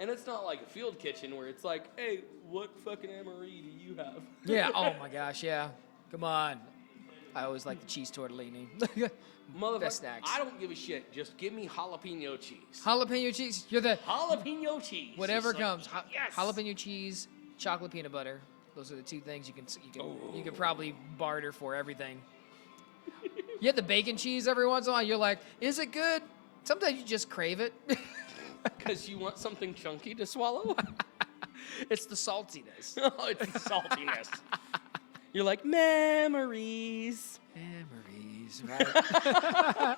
And it's not like a field kitchen where it's like, hey, what fucking MRE do you have? Yeah. Oh my gosh. Yeah. Come on. I always like the cheese tortellini. Motherfucker, Best snacks. I don't give a shit. Just give me jalapeno cheese. Jalapeno cheese. You're the Jalapeno cheese. whatever It's like, comes. yes. Jalapeno cheese, chocolate peanut butter. Those are the two things you could probably barter for everything. You get the bacon cheese every once in a while. You're like, is it good? Sometimes you just crave it. Because you want something chunky to swallow? It's the saltiness. Oh, it's the saltiness. You're like, memories. Memories, right?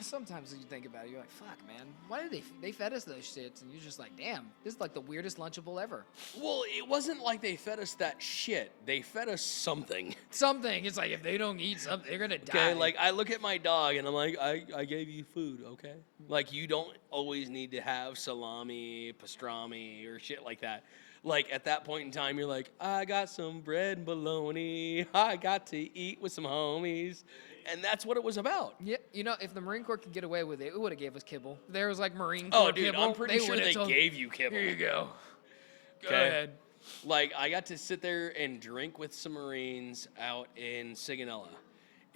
Sometimes you think about it, you're like, fuck, man. Why did they fed us those shits? And you're just like, damn, this is like the weirdest Lunchable ever. Well, it wasn't like they fed us that shit. They fed us something. Something. It's like, if they don't eat something, they're going to die. Okay, like, I look at my dog, and I'm like, I gave you food, okay? Like, you don't always need to have salami, pastrami, or shit like that. Like, at that point in time, you're like, I got some bread and bologna. I got to eat with some homies. And that's what it was about. Yeah, you know, if the Marine Corps could get away with it, it would have gave us kibble. There was like Marine Corps Oh, dude, kibble. I'm pretty sure they gave you kibble. Here you go. Go Okay. ahead. Like, I got to sit there and drink with some Marines out in Sigonella.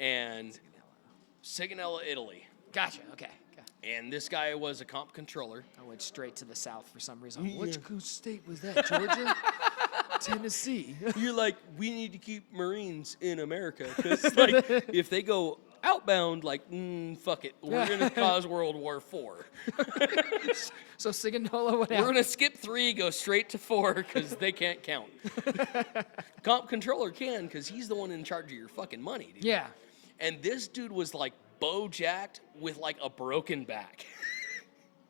And Sigonella, Italy. Gotcha. Okay. And this guy was a comp controller. I went straight to the south for some reason. Which state was that? Georgia? Tennessee. You're like, we need to keep Marines in America. Because, like, if they go outbound, like, fuck it. We're going to cause World War IV. So Sigonola went out. We're going to skip 3, go straight to 4, because they can't count. Comp controller can, because he's the one in charge of your fucking money, dude. Yeah. And this dude was, like, bow-jacked with, like, a broken back.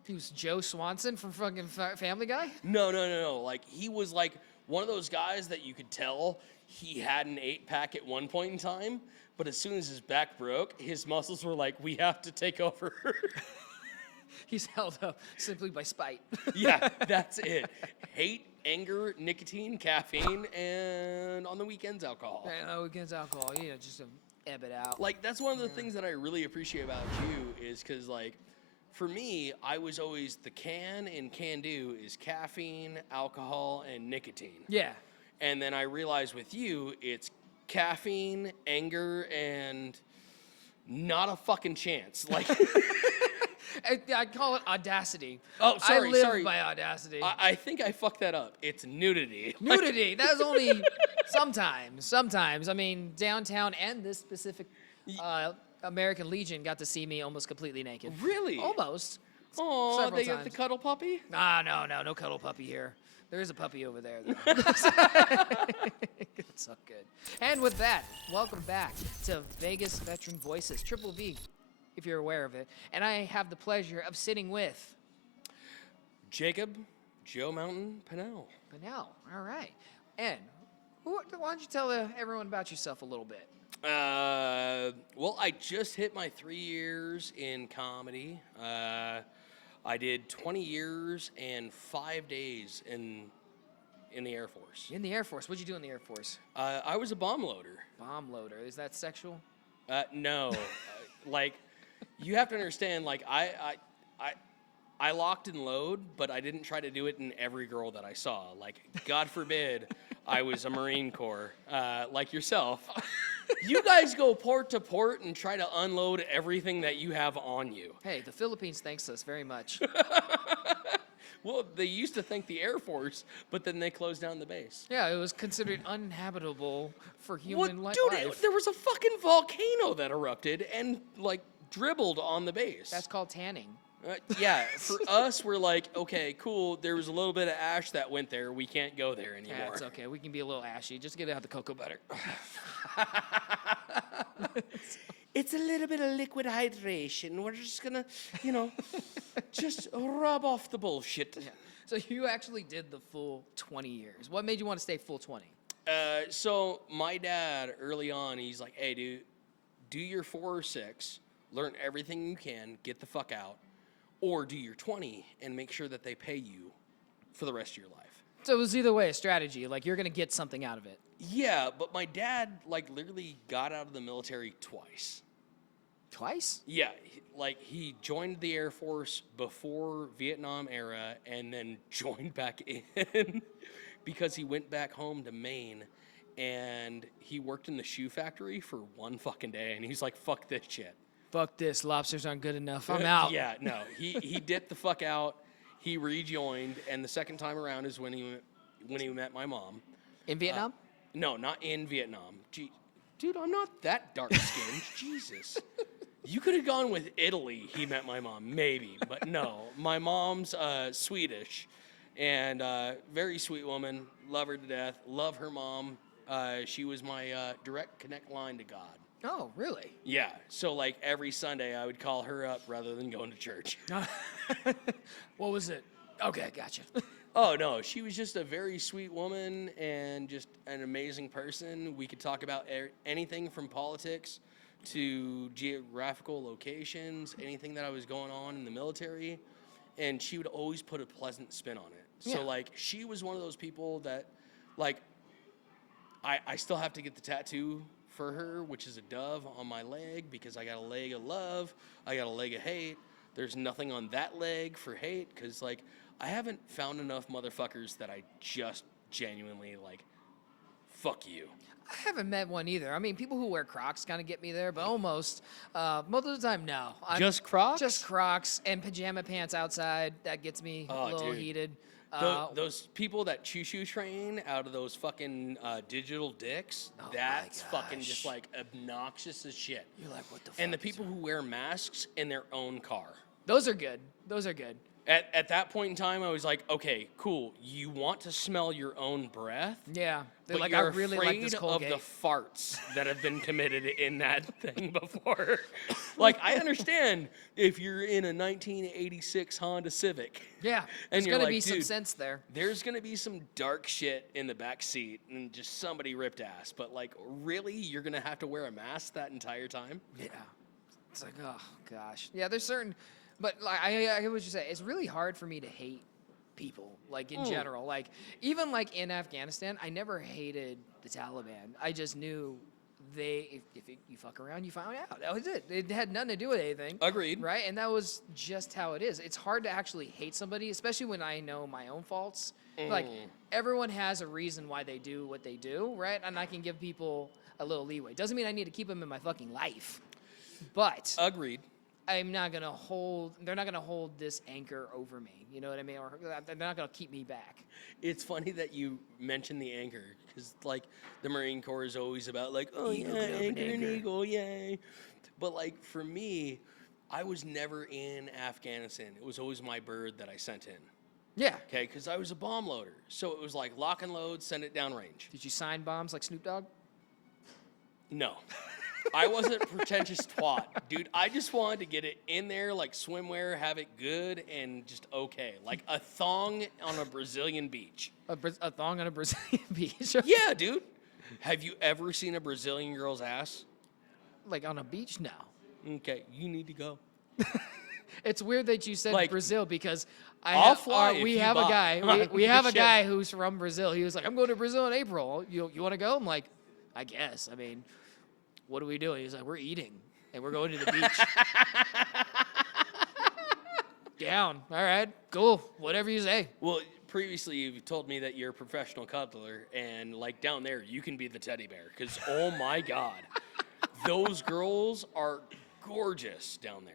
He was Joe Swanson from fucking Family Guy? No. Like, he was, like, one of those guys that you could tell he had an 8-pack at one point in time, but as soon as his back broke, his muscles were like, we have to take over. He's held up simply by spite. Yeah, that's it. Hate, anger, nicotine, caffeine, and on the weekends, alcohol. And on the weekends, alcohol. You know, just to ebb it out. Like, that's one of the things that I really appreciate about you is because, like, for me, I was always the can in can do is caffeine, alcohol, and nicotine. Yeah. And then I realized with you, it's caffeine, anger, and not a fucking chance. Like, I call it audacity. oh, sorry, I live sorry. by audacity. I think I fucked that up. It's nudity. Nudity. That was only sometimes. I mean, downtown and this specific American Legion got to see me almost completely naked. Really? Almost. Oh, Several they get times. the cuddle puppy? No cuddle puppy here. There is a puppy over there, though. It's so good. And with that, welcome back to Vegas Veteran Voices, Triple V, if you're aware of it. And I have the pleasure of sitting with Jacob, Joe Mountain, Pinnell. Pinnell. All right. And why don't you tell everyone about yourself a little bit? Well, I just hit my 3 years in comedy. I did 20 years and 5 days in the Air Force. In the Air Force. What'd you do in the Air Force? I was a bomb loader. Bomb loader. Is that sexual? No. Like, you have to understand, like, I locked and load, but I didn't try to do it in every girl that I saw. Like, God forbid I was a Marine Corps, like yourself. You guys go port to port and try to unload everything that you have on you. Hey, the Philippines thanks us very much. Well, they used to thank the Air Force, but then they closed down the base. Yeah, it was considered uninhabitable for human life. Dude, there was a fucking volcano that erupted and, like, dribbled on the base. That's called tanning. Yeah, for us, we're like, okay, cool. There was a little bit of ash that went there. We can't go there anymore. Yeah, it's okay. We can be a little ashy. Just get out the cocoa butter. It's a little bit of liquid hydration. We're just going to, just rub off the bullshit. Yeah. So you actually did the full 20 years. What made you want to stay full 20? So my dad, early on, he's like, hey, dude, do your 4 or 6, learn everything you can, get the fuck out, or do your 20 and make sure that they pay you for the rest of your life. So it was either way a strategy. Like, you're going to get something out of it. Yeah, but my dad, like, literally got out of the military twice. Twice? Yeah, like he joined the Air Force before Vietnam era and then joined back in because he went back home to Maine and he worked in the shoe factory for one fucking day and he's like, fuck this shit. Fuck this. Lobsters aren't good enough. I'm out. Yeah, no. He dipped the fuck out. He rejoined, and the second time around is when he met my mom. In Vietnam? No, not in Vietnam. Gee, dude, I'm not that dark-skinned. Jesus. You could have gone with Italy. He met my mom, maybe, but no. My mom's Swedish, and very sweet woman. Love her to death. Love her mom. She was my direct connect line to God. Oh, really? Yeah. So, like, every Sunday I would call her up rather than going to church. What was it? Okay, gotcha. Oh, no. She was just a very sweet woman and just an amazing person. We could talk about anything from politics to geographical locations, anything that I was going on in the military. And she would always put a pleasant spin on it. So, Yeah. like, she was one of those people that, like, I still have to get the tattoo for her, which is a dove on my leg because I got a leg of love, I got a leg of hate. There's nothing on that leg for hate because, like, I haven't found enough motherfuckers that I just genuinely, like, fuck you. I haven't met one either. I mean, people who wear Crocs kind of get me there, but almost. Most of the time, no. Just Crocs? Just Crocs and pajama pants outside. That gets me a little dude. heated. Those people that choo-choo train out of those fucking digital dicks, Oh that's my fucking just, gosh. like, obnoxious as shit. You're like, what the fuck? And the is people wrong? who wear masks in their own car. Those are good. Those are good. At that point in time, I was like, okay, cool. You want to smell your own breath, Yeah. They're but like, you're I really afraid like this of Colgate. the farts that have been committed in that thing before. Like, I understand if you're in a 1986 Honda Civic. Yeah. There's you're going to like, be some dude, sense there. There's going to be some dark shit in the back seat and just somebody ripped ass. But, like, really? You're going to have to wear a mask that entire time? Yeah. It's like, oh, gosh. Yeah, there's certain... But like I hear what you say. It's really hard for me to hate people, like in general. Like even like in Afghanistan, I never hated the Taliban. I just knew if you fuck around, you find out. That was it. It had nothing to do with anything. Agreed. Right? And that was just how it is. It's hard to actually hate somebody, especially when I know my own faults. Like everyone has a reason why they do what they do, right? And I can give people a little leeway. Doesn't mean I need to keep them in my fucking life. But Agreed. I'm not gonna hold. They're not gonna hold this anchor over me. You know what I mean? Or they're not gonna keep me back. It's funny that you mentioned the anchor because, like, the Marine Corps is always about, like, oh, Eagle, yeah, get up and anchor and anchor. eagle, yay. But, like, for me, I was never in Afghanistan. It was always my bird that I sent in, Yeah. okay? Because I was a bomb loader. So it was like lock and load, send it downrange. Did you sign bombs like Snoop Dogg? No. I wasn't a pretentious twat. Dude, I just wanted to get it in there like swimwear, have it good, and just okay. Like a thong on a Brazilian beach. A thong on a Brazilian beach? Yeah, dude. Have you ever seen a Brazilian girl's ass? Like on a beach? No. Okay, you need to go. It's weird that you said Like, Brazil because I'll fly if we you have a buy. guy. We have a Shit. guy who's from Brazil. He was like, I'm going to Brazil in April. You want to go? I'm like, I guess. I mean, what are we doing? He's like, we're eating and we're going to the beach. Down. All right. Cool. Whatever you say. Well, previously you've told me that you're a professional cuddler, and like down there you can be the teddy bear. Because oh my god, those girls are gorgeous down there.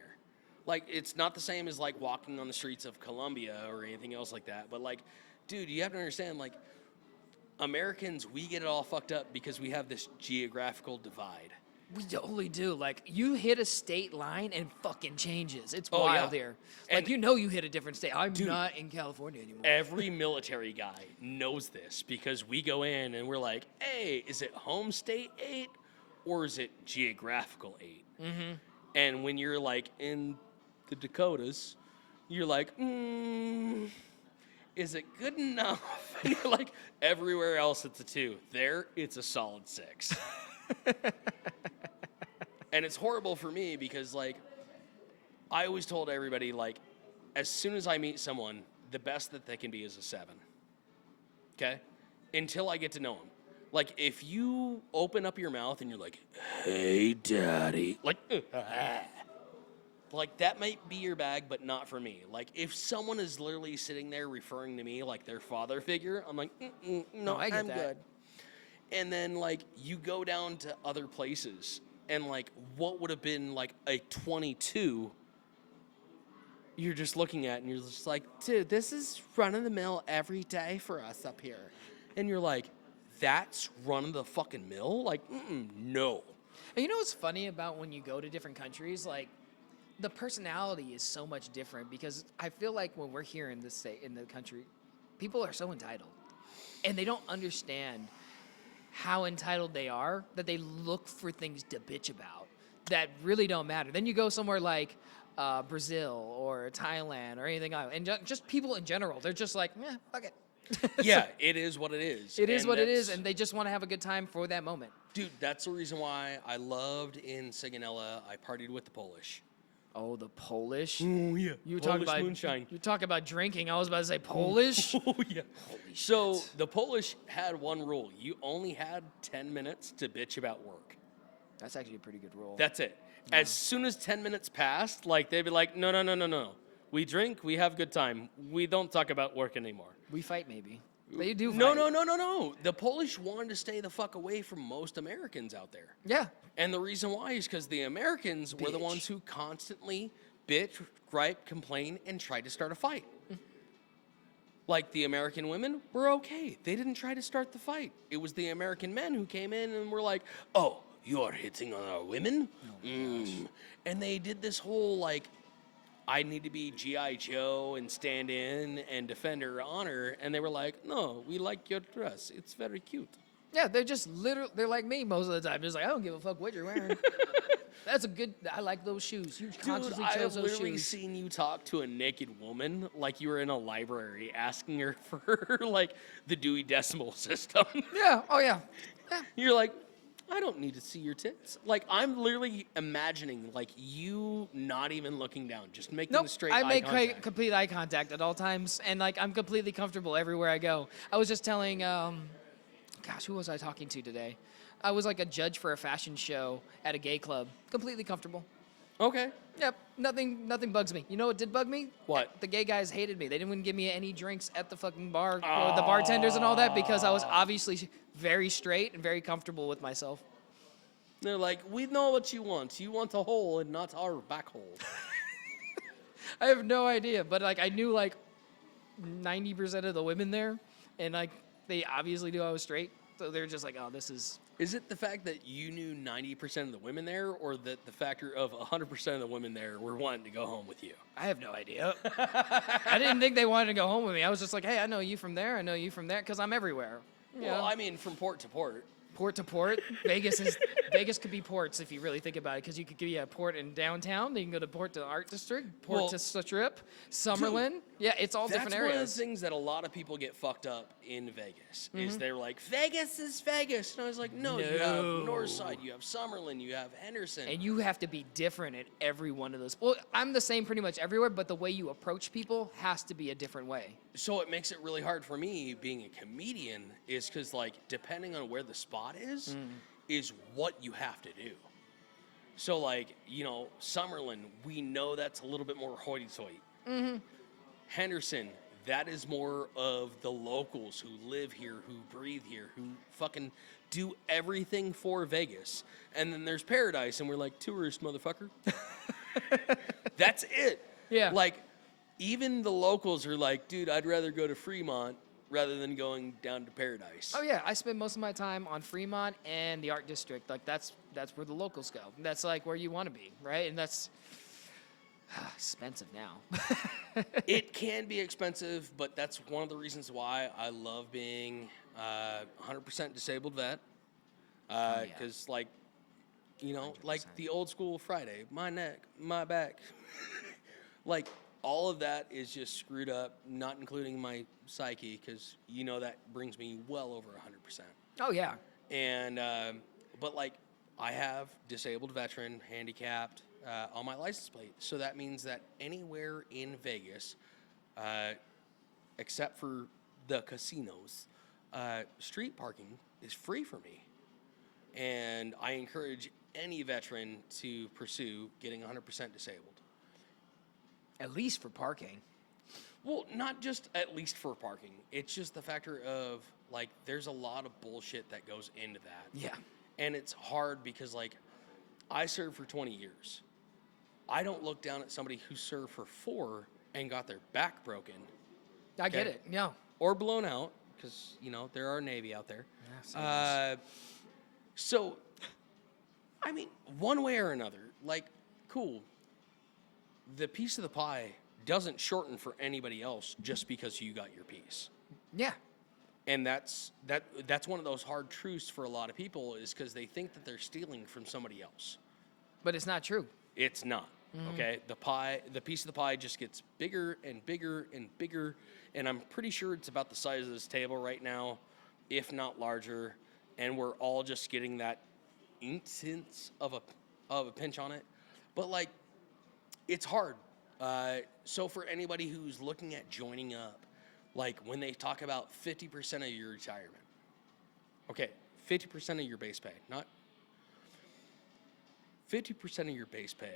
Like it's not the same as like walking on the streets of Colombia or anything else like that. But like, dude, you have to understand, like, Americans, we get it all fucked up because we have this geographical divide. We totally do. Like, you hit a state line and fucking changes. It's Oh, wild yeah. here. Like, And- you know you hit a different state. I'm Dude, not in California anymore. Every military guy knows this because we go in and we're like, hey, is it home state 8 or is it geographical 8? Mm-hmm. And when you're like in the Dakotas, you're like, is it good enough? And you're like, everywhere else it's a 2. There, it's a solid 6. And it's horrible for me because, like, I always told everybody, like, as soon as I meet someone, the best that they can be is a 7. Okay? Until I get to know them. Like, if you open up your mouth and you're like, hey, daddy, like, like that might be your bag, but not for me. Like if someone is literally sitting there referring to me like their father figure, I'm like, no, I get I'm that. good. And then like you go down to other places, and like what would have been like a 22, you're just looking at, and you're just like, dude, this is run of the mill every day for us up here, and you're like, that's run of the fucking mill, like, no. And you know what's funny about when you go to different countries? Like, the personality is so much different because I feel like when we're here in this state, in the country, people are so entitled, and they don't understand how entitled they are that they look for things to bitch about that really don't matter. Then you go somewhere like Brazil or Thailand or anything else, and just people in general, they're just like, fuck it. Yeah, it is what it is. It is what it is, and they just want to have a good time for that moment. Dude, that's the reason why I loved in Sigonella, I partied with the Polish. Oh, the Polish. Oh, yeah. You Polish talk about moonshine. You talk about drinking. I was about to say Polish. Oh, yeah. So the Polish had one rule. You only had 10 minutes to bitch about work. That's actually a pretty good rule. That's it. Yeah. As soon as 10 minutes passed, like they'd be like, no. We drink, we have a good time. We don't talk about work anymore. We fight, maybe. They do fight. No. The Polish wanted to stay the fuck away from most Americans out there. Yeah. And the reason why is because the Americans were the ones who constantly bitch, gripe, complain, and tried to start a fight. Like the American women were okay. They didn't try to start the fight. It was the American men who came in and were like, oh, you are hitting on our women? And they did this whole like, I need to be G.I. Joe and stand in and defend her honor. And they were like, no, we like your dress. It's very cute. Yeah, they're just literally, they're like me most of the time. Just like, I don't give a fuck what you're wearing. That's a good, I like those shoes. You consciously chose those shoes. I've literally seen you talk to a naked woman like you were in a library asking her for like the Dewey Decimal System. Yeah, oh yeah. You're like, I don't need to see your tits. Like, I'm literally imagining, like, you not even looking down, just making the straight eye contact. I make complete eye contact at all times, and, like, I'm completely comfortable everywhere I go. I was just telling, gosh, who was I talking to today? I was, like, a judge for a fashion show at a gay club. Completely comfortable. Okay. Yep, nothing bugs me. You know what did bug me? What? The gay guys hated me. They didn't even give me any drinks at the fucking bar, or the bartenders and all that, because I was obviously very straight and very comfortable with myself. They're like, we know what you want. You want a hole and not our back hole. I have no idea, but like I knew like 90% of the women there, and like they obviously knew I was straight, so they're just like, oh, this is. Is it the fact that you knew 90% of the women there, or that the factor of 100% of the women there were wanting to go home with you? I have no idea. I didn't think they wanted to go home with me. I was just like, hey, I know you from there. I know you from there, because I'm everywhere. Well, I mean, from port to port. Port to port. Vegas could be ports if you really think about it, because you could be a port in downtown, then you can go to port to Art District, port to Strip, Summerlin. Dude, yeah, it's all different areas. That's one of the things that a lot of people get fucked up in Vegas, is they're like, Vegas is Vegas. And I was like, no, you have Northside, you have Summerlin, you have Henderson. And you have to be different at every one of those. Well, I'm the same pretty much everywhere, but the way you approach people has to be a different way. So it makes it really hard for me being a comedian, is because, like, depending on where the spot is what you have to do. So, like, you know, Summerlin, we know that's a little bit more hoity-toity. Henderson, that is more of the locals who live here, who breathe here, who fucking do everything for Vegas. And then there's Paradise, and we're like, tourist, motherfucker. That's it. Yeah. Like, even the locals are like, dude, I'd rather go to Fremont rather than going down to Paradise. Oh yeah, I spend most of my time on Fremont and the Art District. Like that's where the locals go. That's like where you want to be, right? And that's expensive now. It can be expensive, but that's one of the reasons why I love being 100% disabled vet. Because, like, you know, 100%. Like the old school Friday, my neck, my back. Like, all of that is just screwed up, not including my psyche, because, you know, that brings me well over 100%. Oh, yeah. And, but, like, I have disabled veteran, handicapped on my license plate. So that means that anywhere in Vegas, except for the casinos, street parking is free for me. And I encourage any veteran to pursue getting 100% disabled. At least for parking. Well, not just at least for parking. It's just the factor of, like, there's a lot of bullshit that goes into that. Yeah. And it's hard because, like, I served for 20 years. I don't look down at somebody who served for 4 and got their back broken. I get it. Yeah. Or blown out, because, you know, there are Navy out there. Yeah, So, I mean, one way or another, like, cool. The piece of the pie doesn't shorten for anybody else just because you got your piece. Yeah. And that's one of those hard truths for a lot of people, is because they think that they're stealing from somebody else. But it's not true. It's not. Okay? The piece of the pie just gets bigger and bigger and bigger, and I'm pretty sure it's about the size of this table right now, if not larger, and we're all just getting that instance of a pinch on it. But, like, it's hard. So for anybody who's looking at joining up, like, when they talk about 50% of your retirement, okay, 50% of your base pay, not 50% of your base pay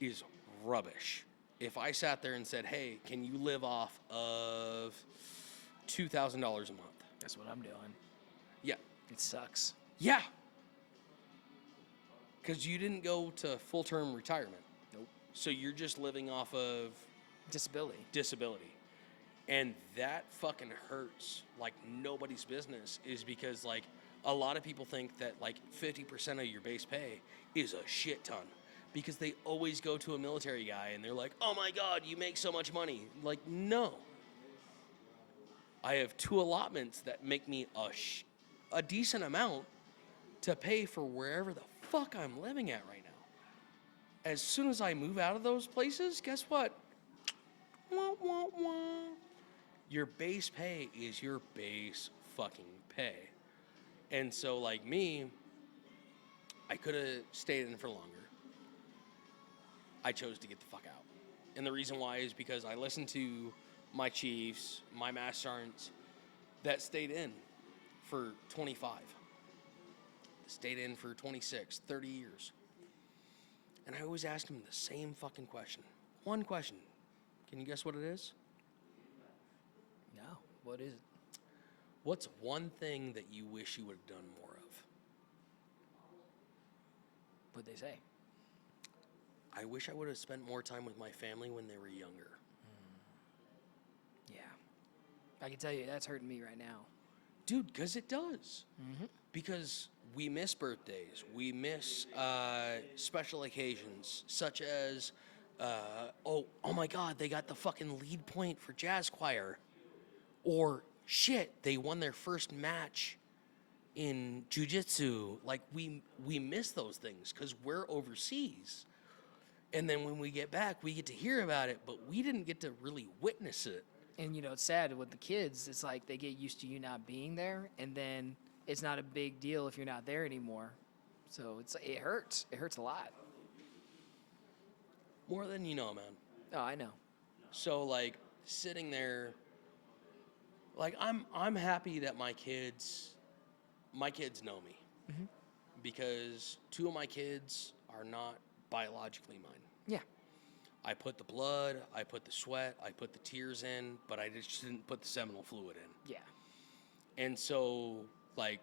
is rubbish. If I sat there and said, hey, can you live off of $2,000 a month? That's what I'm doing. Yeah. It sucks. Yeah. Because you didn't go to full-term retirement. Nope. So you're just living off of disability. And that fucking hurts like nobody's business, is because, like, a lot of people think that, like, 50% of your base pay is a shit ton, because they always go to a military guy and they're like, oh my God, you make so much money. Like, no. I have 2 allotments that make me a decent amount to pay for wherever the fuck I'm living at right now. As soon as I move out of those places, guess what? Wah, wah, wah. Your base pay is your base fucking pay. And so, like me, I could have stayed in for longer. I chose to get the fuck out. And the reason why is because I listened to my chiefs, my master sergeants that stayed in for 25, stayed in for 26, 30 years. And I always ask them the same fucking question. One question. Can you guess what it is? No. What is it? What's one thing that you wish you would have done more of? What'd they say? I wish I would have spent more time with my family when they were younger. Yeah. I can tell you that's hurting me right now. Dude, because it does. Mm-hmm. Because we miss birthdays. We miss special occasions, such as, oh my God, they got the fucking lead point for jazz choir. Or, shit, they won their first match in jiu-jitsu. Like, we miss those things because we're overseas. And then when we get back, we get to hear about it, but we didn't get to really witness it. And, you know, it's sad with the kids. It's like they get used to you not being there, and then it's not a big deal if you're not there anymore. So it hurts. It hurts a lot. More than you know, man. Oh, I know. So, like, sitting there, like, I'm happy that my kids know me. Mm-hmm. Because 2 of my kids are not biologically mine. Yeah. I put the blood, I put the sweat, I put the tears in, but I just didn't put the seminal fluid in. Yeah. And so, like,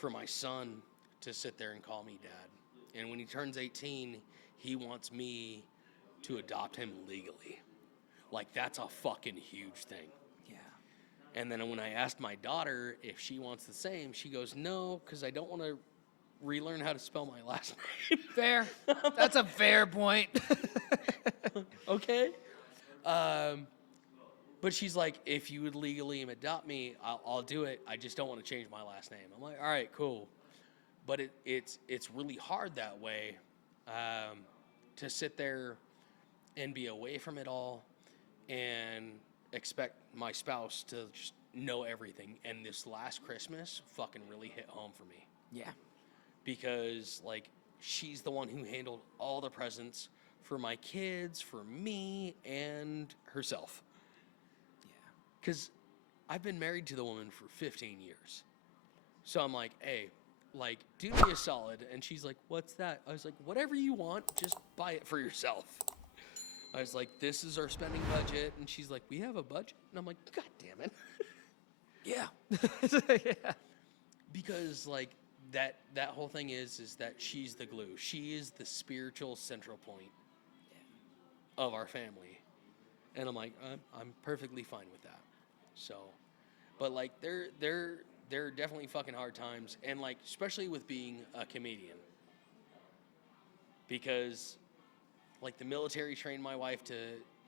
for my son to sit there and call me dad, and when he turns 18, he wants me to adopt him legally. Like, that's a fucking huge thing. Yeah. And then when I asked my daughter if she wants the same, she goes, no, because I don't want to relearn how to spell my last name. Fair. That's a fair point. Okay. But she's like, if you would legally adopt me, I'll do it. I just don't want to change my last name. I'm like, all right, cool. But it's really hard that way, to sit there and be away from it all and expect my spouse to just know everything. And this last Christmas fucking really hit home for me. Yeah. Because, like, she's the one who handled all the presents for my kids, for me, and herself. Yeah. Because I've been married to the woman for 15 years. So I'm like, hey, like, do me a solid. And she's like, what's that? I was like, whatever you want, just buy it for yourself. I was like, this is our spending budget. And she's like, we have a budget? And I'm like, God damn it. Yeah. Yeah. Because, like, that whole thing is that she's the glue. She is the spiritual central point of our family. And I'm like, I'm perfectly fine with that. So, but, like, there are definitely fucking hard times. And, like, especially with being a comedian. Because, like, the military trained my wife to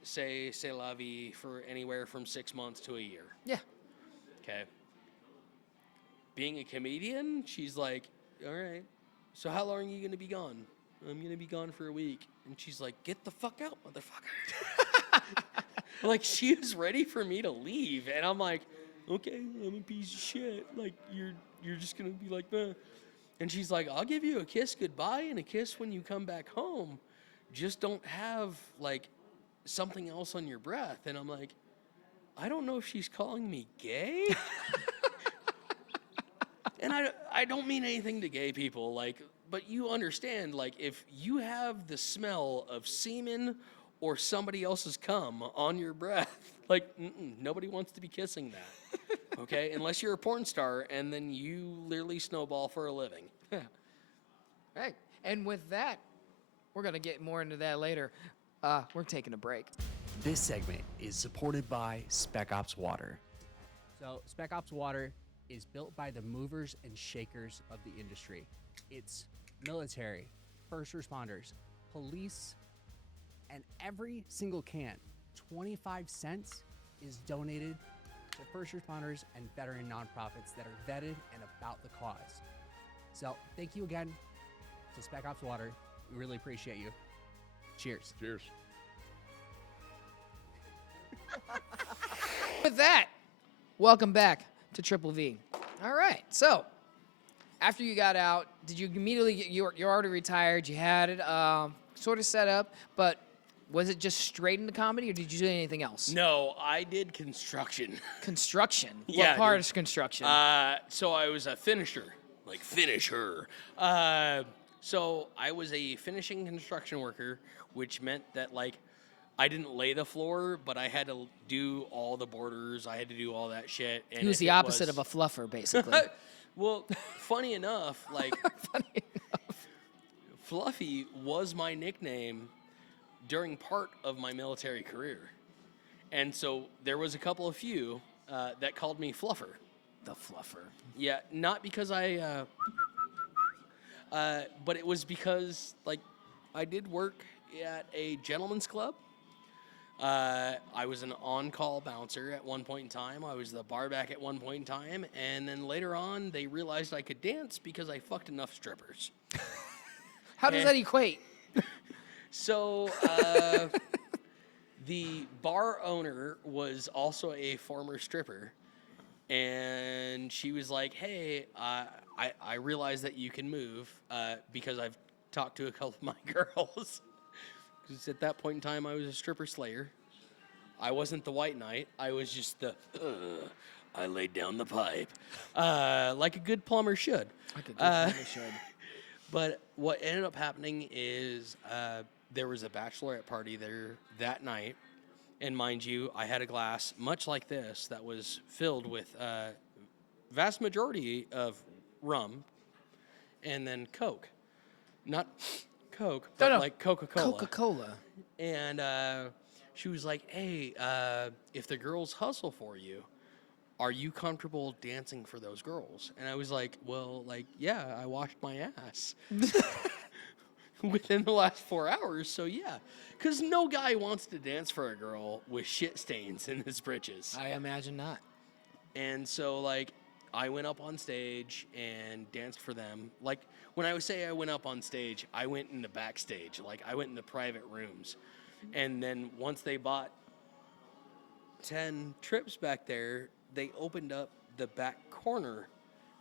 say c'est la vie for anywhere from 6 months to a year. Yeah. Okay. Being a comedian, she's like, all right, so how long are you going to be gone? I'm going to be gone for a week. And she's like, get the fuck out, motherfucker. Like, she was ready for me to leave. And I'm like, okay, I'm a piece of shit. Like, you're just going to be like, And she's like, I'll give you a kiss goodbye and a kiss when you come back home. Just don't have, like, something else on your breath. And I'm like, I don't know if she's calling me gay. And I don't mean anything to gay people, like, but you understand, like, if you have the smell of semen or somebody else's cum on your breath, like, nobody wants to be kissing that, okay? Unless you're a porn star, and then you literally snowball for a living. Right. And with that, we're going to get more into that later. We're taking a break. This segment is supported by Spec Ops Water. So, Spec Ops Water is built by the movers and shakers of the industry. It's military, first responders, police, and every single can, 25 cents, is donated to first responders and veteran nonprofits that are vetted and about the cause. So, thank you again to Spec Ops Water. We really appreciate you. Cheers. Cheers. With that, welcome back to Triple V. All right. So, after you got out, did you immediately you're already retired? You had it sort of set up, but was it just straight into comedy, or did you do anything else? No, I did construction. Construction. Yeah, What part dude. is construction? So I was a finisher, like finisher. So I was a finishing construction worker, which meant that, like, I didn't lay the floor, but I had to do all the borders. I had to do all that shit. And he was if the it opposite of a fluffer, basically. Well, funny enough, like, Funny enough. Fluffy was my nickname during part of my military career. And so there was a couple of few that called me Fluffer. The fluffer. Yeah, not because but it was because, like, I did work at a gentleman's club. I was an on-call bouncer at one point in time. I was the barback at one point in time. And then later on, they realized I could dance because I fucked enough strippers. How does that equate? So, the bar owner was also a former stripper. And she was like, hey, I realize that you can move because I've talked to a couple of my girls. Because at that point in time, I was a stripper slayer. I wasn't the white knight. I was just the, I laid down the pipe. Like a good plumber should. Like a good plumber should. But what ended up happening is there was a bachelorette party there that night. And mind you, I had a glass much like this that was filled with vast majority of rum and then Coke. Not Coke, but like Coca-Cola. Coca-Cola. And she was like, hey, if the girls hustle for you, are you comfortable dancing for those girls? And I was like, well, like, yeah, I washed my ass within the last 4 hours, so yeah. Because no guy wants to dance for a girl with shit stains in his britches. I imagine not. And so, like, I went up on stage and danced for them. Like, when I say I went up on stage, I went in the backstage. Like, I went in the private rooms. And then once they bought 10 trips back there, they opened up the back corner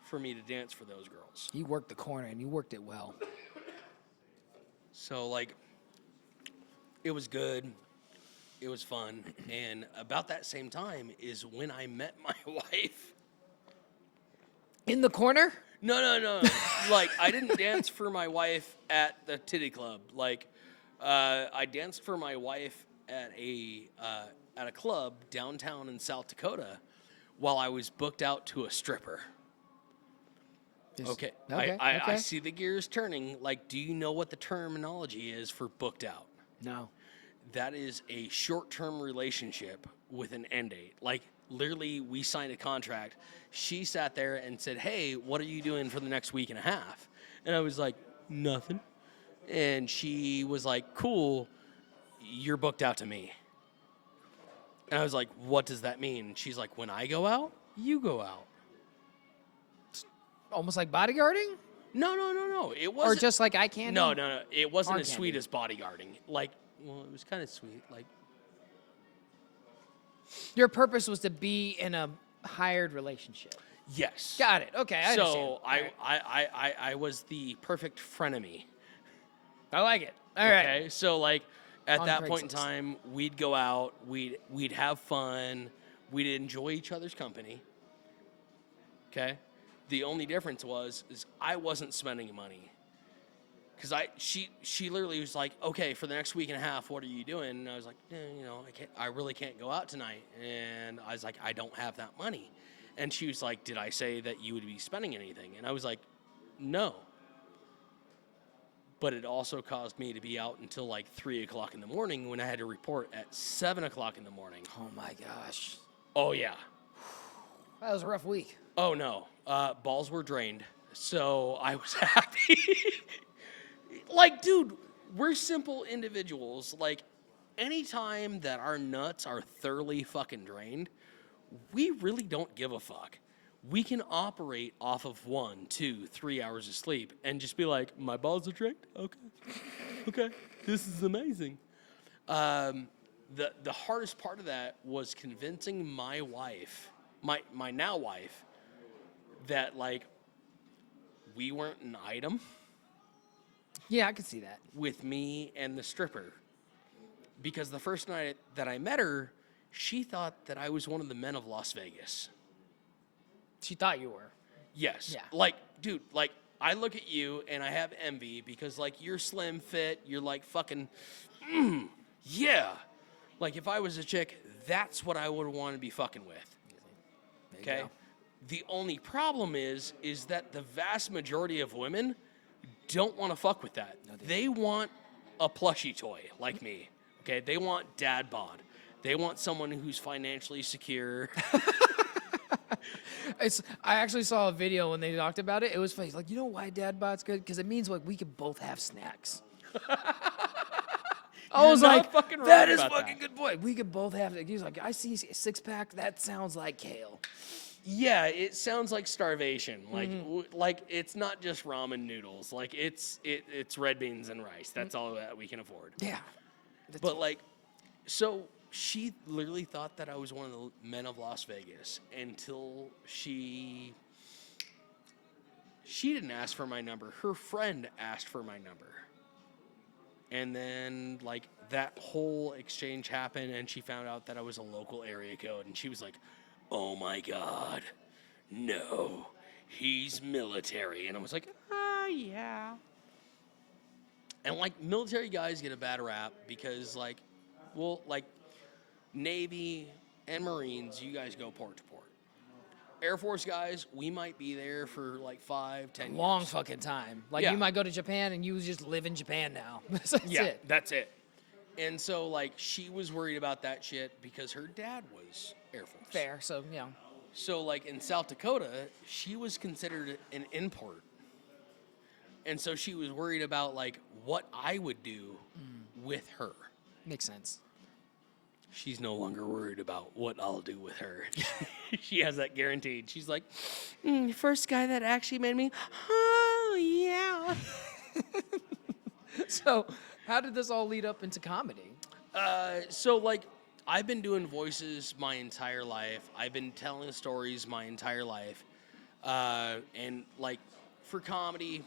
for me to dance for those girls. You worked the corner, and you worked it well. So, like, it was good. It was fun. And about that same time is when I met my wife. In the corner? No. Like, I didn't dance for my wife at the titty club. Like, I danced for my wife at a club downtown in South Dakota while I was booked out to a stripper. Okay. I see the gears turning. Like, do you know what the terminology is for booked out? No. That is a short-term relationship with an end date. Like, literally, we signed a contract. She sat there and said, hey, what are you doing for the next week and a half? And I was like, nothing. And she was like, cool, you're booked out to me. And I was like, what does that mean? She's like, when I go out, you go out. Almost like bodyguarding? No. It wasn't. Or just like eye candy? No. It wasn't Hard as candy. sweet as bodyguarding. Like, well, it was kind of sweet. Like, Your purpose was to be in a hired relationship. yes. Got it. Okay, I understand. So All right. I was the perfect frenemy. I like it. All right. Okay, so like at On that point in Craigslist. time, we'd go out, we'd have fun, we'd enjoy each other's company. Okay, the only difference is I wasn't spending money because she literally was like, okay, for the next week and a half, what are you doing? And I was like, I really can't go out tonight, and I was like, I don't have that money, and she was like, did I say that you would be spending anything? And I was like, no. But it also caused me to be out until like 3 o'clock in the morning when I had to report at 7 o'clock in the morning. Oh my gosh. Oh, yeah. That was a rough week. Oh, no. Balls were drained. So I was happy. Like, dude, we're simple individuals. Like, anytime that our nuts are thoroughly fucking drained, we really don't give a fuck. We can operate off of 1, 2, 3 hours of sleep and just be like, my balls are drained? Okay. This is amazing. The hardest part of that was convincing my wife, my now wife, that, like, we weren't an item Yeah, I could see that. with me and the stripper. Because the first night that I met her, she thought that I was one of the men of Las Vegas. She thought you were. Yes. Yeah. Like, dude, like, I look at you and I have envy because, like, you're slim fit. You're, like, fucking, yeah. Like, if I was a chick, that's what I would want to be fucking with. There you Okay? go. The only problem is that the vast majority of women don't want to fuck with that. They want a plushie toy like me. Okay? They want dad bod. They want someone who's financially secure. I actually saw a video when they talked about it. It was funny. It's like, you know why dad bod's good? Because it means like we can both have snacks. I was not like, fucking wrong that is about fucking that. good point. We could both have it. He's like, I see a six pack. That sounds like kale. Yeah, it sounds like starvation. Like, like it's not just ramen noodles. Like it's red beans and rice. That's all that we can afford. Yeah. But like, so she literally thought that I was one of the men of Las Vegas until she didn't ask for my number. Her friend asked for my number. And then, like, that whole exchange happened, and she found out that I was a local area code, and she was like, oh my God, no, he's military. And I was like, yeah. And, like, military guys get a bad rap because, like, well, like, Navy and Marines, you guys go port to port. Air Force guys, we might be there for like 5, 10 years. Long fucking time. Like Yeah. you might go to Japan and you just live in Japan now. That's it. That's it. And so, like, she was worried about that shit because her dad was Air Force. Fair. So, you know. So, like, in South Dakota, she was considered an import. And so she was worried about, like, what I would do with her. Makes sense. She's no longer worried about what I'll do with her. She has that guaranteed. She's like, first guy that actually made me, oh, yeah. So, how did this all lead up into comedy? So, like, I've been doing voices my entire life. I've been telling stories my entire life. And, like, for comedy,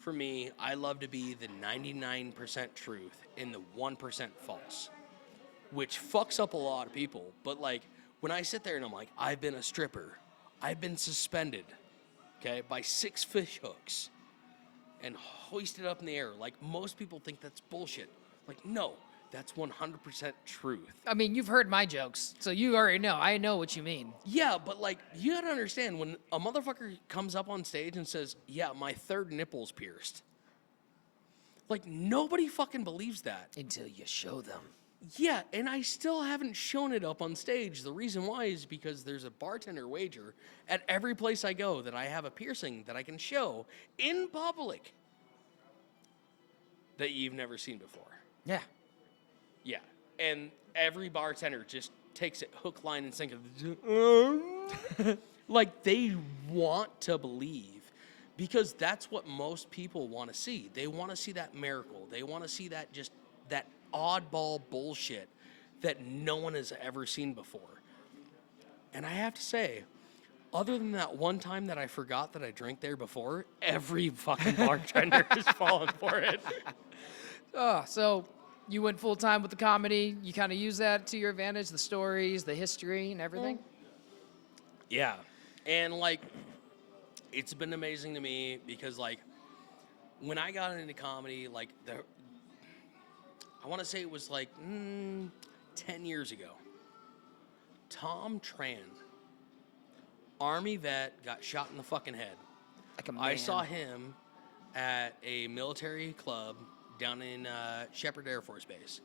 for me, I love to be the 99% truth and the 1% false, which fucks up a lot of people. But, like, when I sit there and I'm like, I've been a stripper, I've been suspended, okay, by 6 fish hooks and hoisted up in the air. Like, most people think that's bullshit. Like, no, That's 100% truth. I mean, you've heard my jokes, so you already know. I know what you mean. Yeah, but like, you gotta understand, when a motherfucker comes up on stage and says, yeah, my third nipple's pierced, like, nobody fucking believes that. Until you show them. Yeah, and I still haven't shown it up on stage. The reason why is because there's a bartender wager at every place I go that I have a piercing that I can show in public that you've never seen before. Yeah. Yeah, and every bartender just takes it hook, line, and sinker. Like, they want to believe, because that's what most people want to see. They want to see that miracle. They want to see that just that oddball bullshit that no one has ever seen before. And I have to say, other than that one time that I forgot that I drank there before, every fucking bartender has fallen for it. Oh, so you went full time with the comedy. You kind of use that to your advantage, the stories, the history, and everything. Yeah, and like, it's been amazing to me because, like, when I got into comedy, like, I want to say it was like 10 years ago. Tom Tran, Army vet, got shot in the fucking head. Like a man. I saw him at a military club down in Shepherd Air Force Base.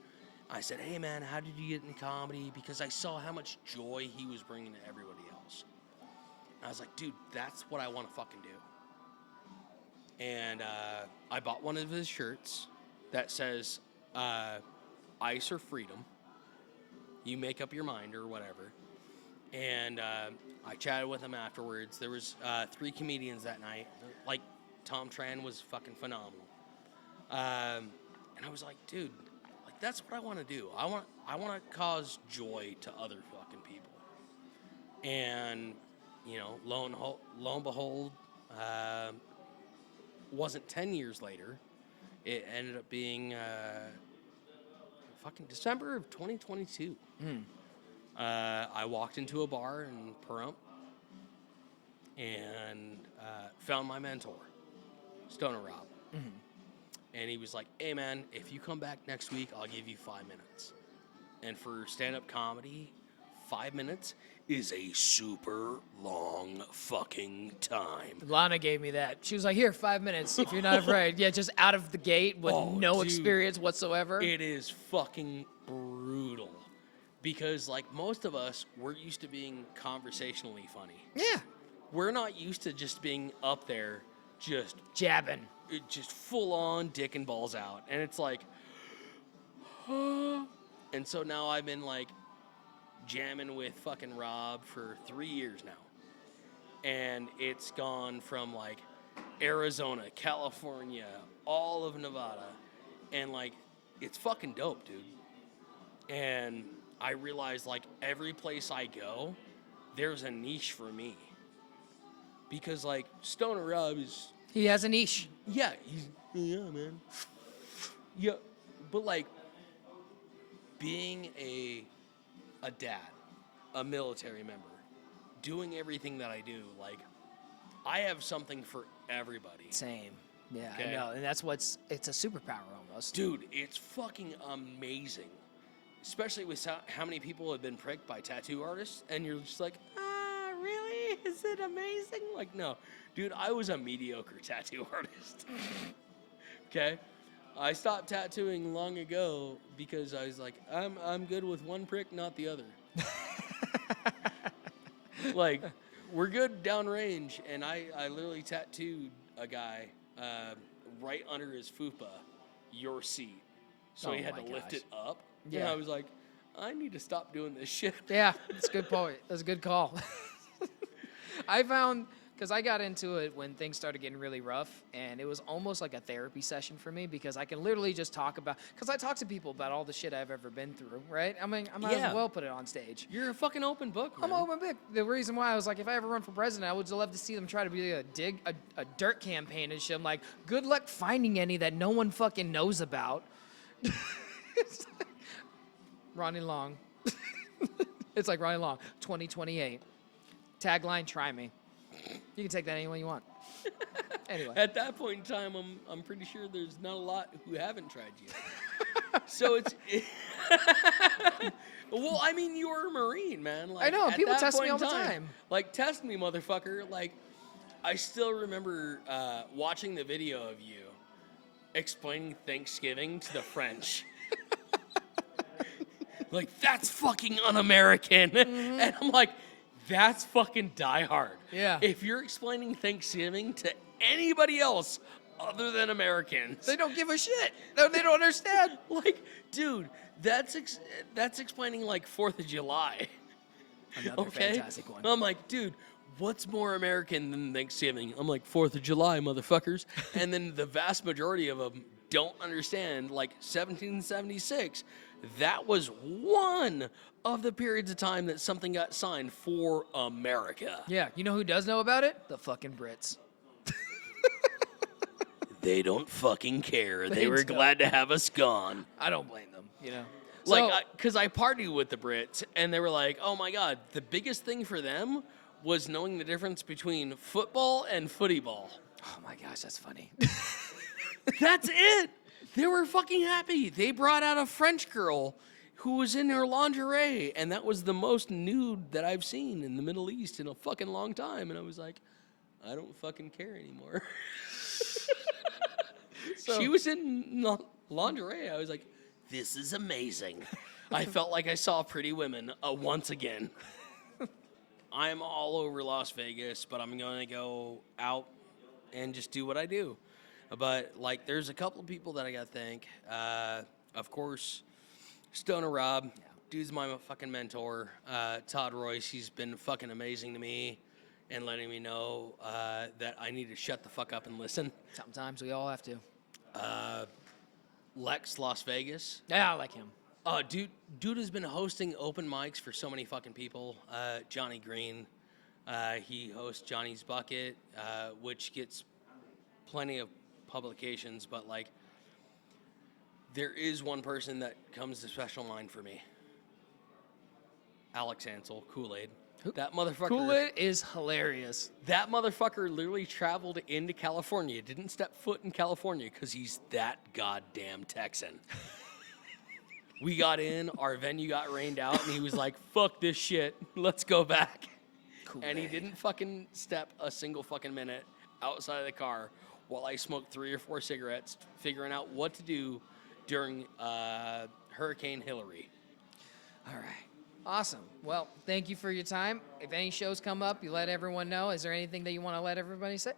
I said, hey man, how did you get into comedy? Because I saw how much joy he was bringing to everybody else. And I was like, dude, that's what I want to fucking do. And I bought one of his shirts that says, ice or freedom. You make up your mind or whatever. And I chatted with him afterwards. There was 3 comedians that night. Like, Tom Tran was fucking phenomenal. And I was like, dude, like, that's what I want to do. I want to cause joy to other fucking people. And, you know, lo and behold, wasn't 10 years later. It ended up being fucking December of 2022. I walked into a bar in Pahrump and found my mentor, Stoner Rob. And he was like, hey man, if you come back next week, I'll give you 5 minutes. And for stand-up comedy, 5 minutes is a super long fucking time. Lana gave me that. She was like, here, 5 minutes if you're not afraid. Yeah, just out of the gate with no dude, experience whatsoever. It is fucking brutal. Because, like, most of us, we're used to being conversationally funny. Yeah. We're not used to just being up there just Jabbing. just full on dick and balls out. And it's like, and so now I've been like jamming with fucking Rob for 3 years now. And it's gone from like Arizona, California, all of Nevada. And like, it's fucking dope, dude. And I realize like every place I go, there's a niche for me. Because like Stoner Rob is, He has a niche. yeah, yeah, man. Yeah, but like being a dad, a military member, doing everything that I do, like I have something for everybody. Same. Yeah, Okay. I know. And that's it's a superpower almost. Dude, it's fucking amazing. Especially with how many people have been pricked by tattoo artists, and you're just like, really? Is it amazing? Like, no. Dude, I was a mediocre tattoo artist. Okay? I stopped tattooing long ago because I was like, I'm good with one prick, not the other. Like, we're good downrange, and I literally tattooed a guy right under his fupa, your seat. So he had to lift it up. Yeah. And I was like, I need to stop doing this shit. Yeah, that's a good point. That's a good call. I found, because I got into it when things started getting really rough, and it was almost like a therapy session for me because I can literally just talk about, because I talk to people about all the shit I've ever been through, right? I mean, I might as well put it on stage. You're a fucking open book, man. I'm an open book. The reason why I was like, if I ever run for president, I would love to see them try to be a dirt campaign and shit. I'm like, good luck finding any that no one fucking knows about. Ronnie Long. It's like Ronnie Long, 2028. Tagline, try me. You can take that any way you want. Anyway. At that point in time, I'm pretty sure there's not a lot who haven't tried you. So it's. Well, I mean, you're a Marine, man. Like, I know, at people that test me point all the in time. Like, test me, motherfucker. Like, I still remember watching the video of you explaining Thanksgiving to the French. Like, that's fucking un-American. And I'm like, that's fucking die hard. Yeah. If you're explaining Thanksgiving to anybody else other than Americans, They don't give a shit. No, they don't understand. like, dude, that's explaining like 4th of July. Another fantastic one. I'm like, dude, what's more American than Thanksgiving? I'm like, 4th of July, motherfuckers. And then the vast majority of them don't understand, like, 1776. That was one of the periods of time that something got signed for America. Yeah, you know who does know about it? The fucking Brits. They don't fucking care. They were don't. glad to have us gone. I don't blame them, you know. Like, because I partied with the Brits, and they were like, oh my God, the biggest thing for them was knowing the difference between football and footy ball. Oh my gosh, that's funny. That's it. They were fucking happy. They brought out a French girl who was in her lingerie, and that was the most nude that I've seen in the Middle East in a fucking long time. And I was like, I don't fucking care anymore. She was in lingerie. I was like, this is amazing. I felt like I saw Pretty Women once again. I'm all over Las Vegas, but I'm going to go out and just do what I do. But, like, there's a couple of people that I got to thank. Of course, Stoner Rob. Dude's my fucking mentor. Todd Royce, he's been fucking amazing to me and letting me know that I need to shut the fuck up and listen. Sometimes we all have to. Lex Las Vegas. Yeah, I like him. Dude has been hosting open mics for so many fucking people. Johnny Green, he hosts Johnny's Bucket, which gets plenty of publications, but like, there is one person that comes to special mind for me. Alex Ansel, Kool-Aid. That motherfucker. Kool-Aid is hilarious. That motherfucker literally traveled into California, didn't step foot in California because he's that goddamn Texan. We got in, our venue got rained out, and he was like, fuck this shit, let's go back. Kool-Aid. And he didn't fucking step a single fucking minute outside of the car while I smoked 3 or 4 cigarettes, figuring out what to do during Hurricane Hillary. All right. Awesome. Well, thank you for your time. If any shows come up, you let everyone know. Is there anything that you want to let everybody say?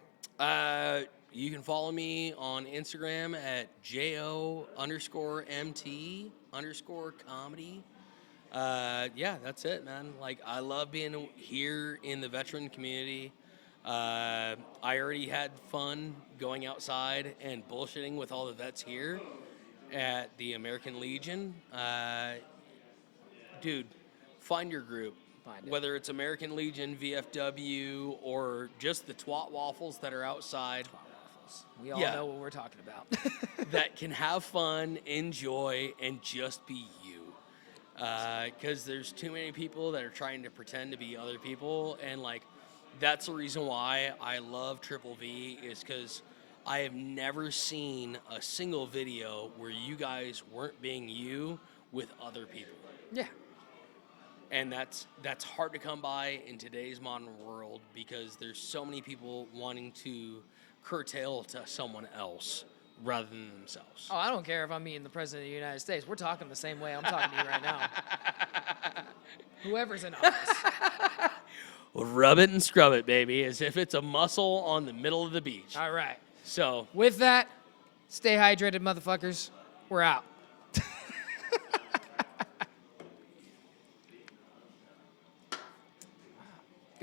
You can follow me on Instagram at JO_MT_comedy. Yeah, that's it, man. Like, I love being here in the veteran community. I already had fun going outside and bullshitting with all the vets here at the American Legion. Dude, find your group. Whether it's American Legion, VFW, or just the twat waffles that are outside. We all know what we're talking about. That can have fun, enjoy, and just be you. Because there's too many people that are trying to pretend to be other people, and like, that's the reason why I love Triple V, is because I have never seen a single video where you guys weren't being you with other people. Yeah. And that's hard to come by in today's modern world, because there's so many people wanting to curtail to someone else rather than themselves. Oh, I don't care if I'm meeting the President of the United States. We're talking the same way I'm talking to you right now. Whoever's in office. Rub it and scrub it, baby, as if it's a muscle on the middle of the beach. All right. So, With that, stay hydrated, motherfuckers. We're out.